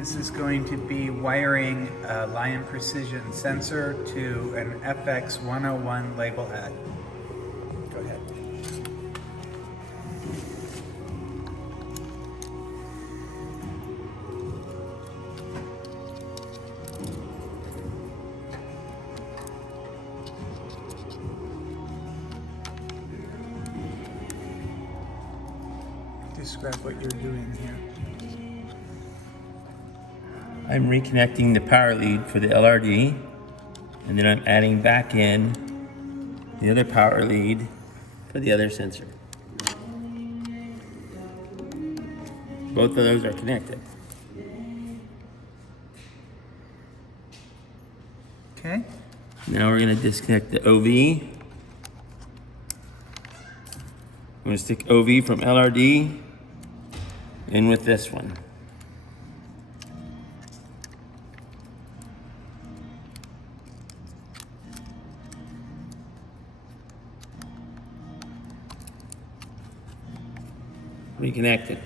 This is going to be wiring a Lion Precision sensor to an FX101 label head. Go ahead. Describe what you're doing here. I'm reconnecting the power lead for the LRD, and then I'm adding back in the other power lead for the other sensor. Both of those are connected. Okay. Now we're going to disconnect the OV. I'm going to stick OV from LRD in with this one. Reconnected.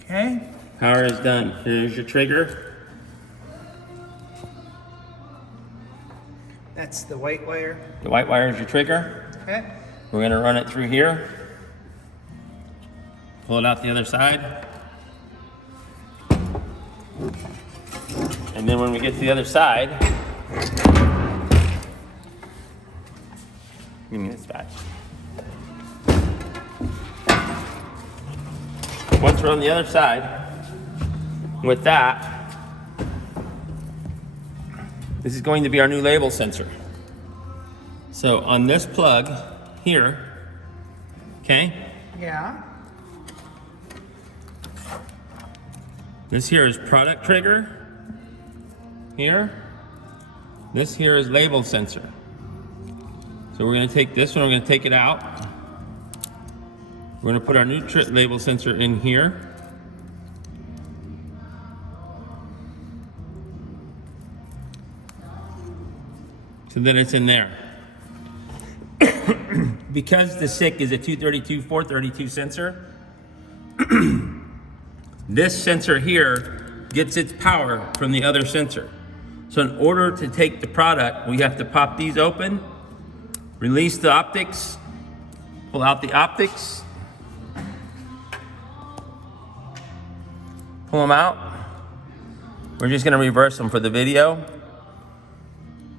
Okay. Power is done. Here's your trigger. That's the white wire. The white wire is your trigger. Okay. We're going to run it through here. Pull it out the other side. And then when we get to the other side, give me this back. Once we're on the other side, with that, this is going to be our new label sensor. So on this plug here, okay? Yeah. This here is product trigger. Here. This here is label sensor. So we're going to take this one, we're going to take it out. We're going to put our new label sensor in here. So that it's in there. Because the SICK is a 232, 432 sensor, this sensor here gets its power from the other sensor. So in order to take the product, we have to pop these open, release the optics, pull out the optics, pull them out. We're just gonna reverse them for the video.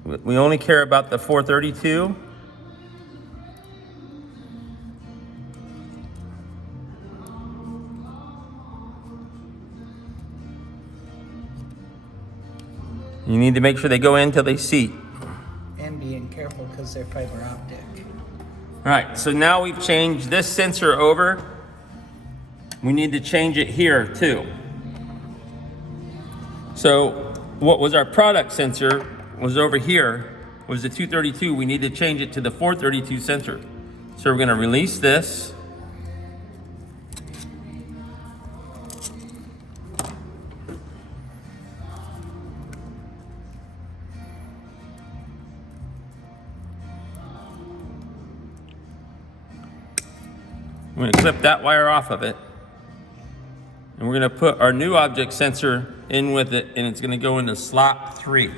We only care about the 432. You need to make sure they go in till they seat. And being careful because they're fiber optic. All right, so now we've changed this sensor over. We need to change it here too. So what was our product sensor was over here, was the 232. We need to change it to the 432 sensor. So we're gonna release this. I'm going to clip that wire off of it. And we're going to put our new object sensor in with it, and it's going to go into slot 3.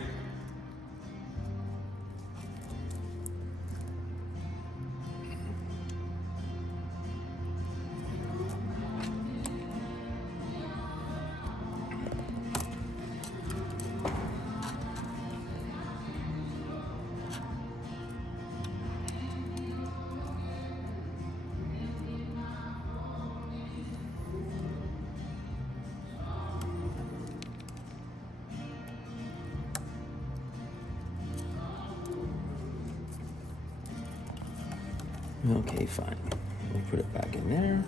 Okay, fine. We'll put it back in there.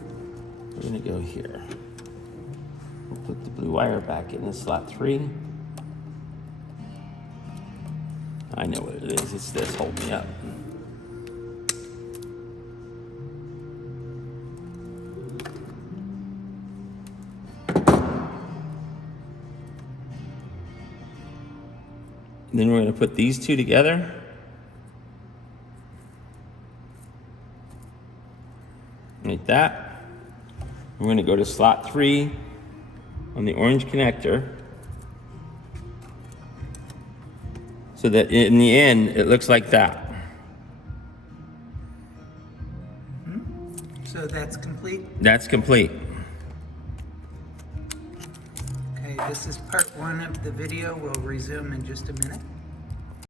We're gonna go here. We'll put the blue wire back in the slot 3. I know what it is. It's this holding me up. And then we're gonna put these two together. Like that. We're going to go to slot 3 on the orange connector. so that in the end, it looks like that. So that's complete? That's complete. Okay, this is part one of the video. We'll resume in just a minute.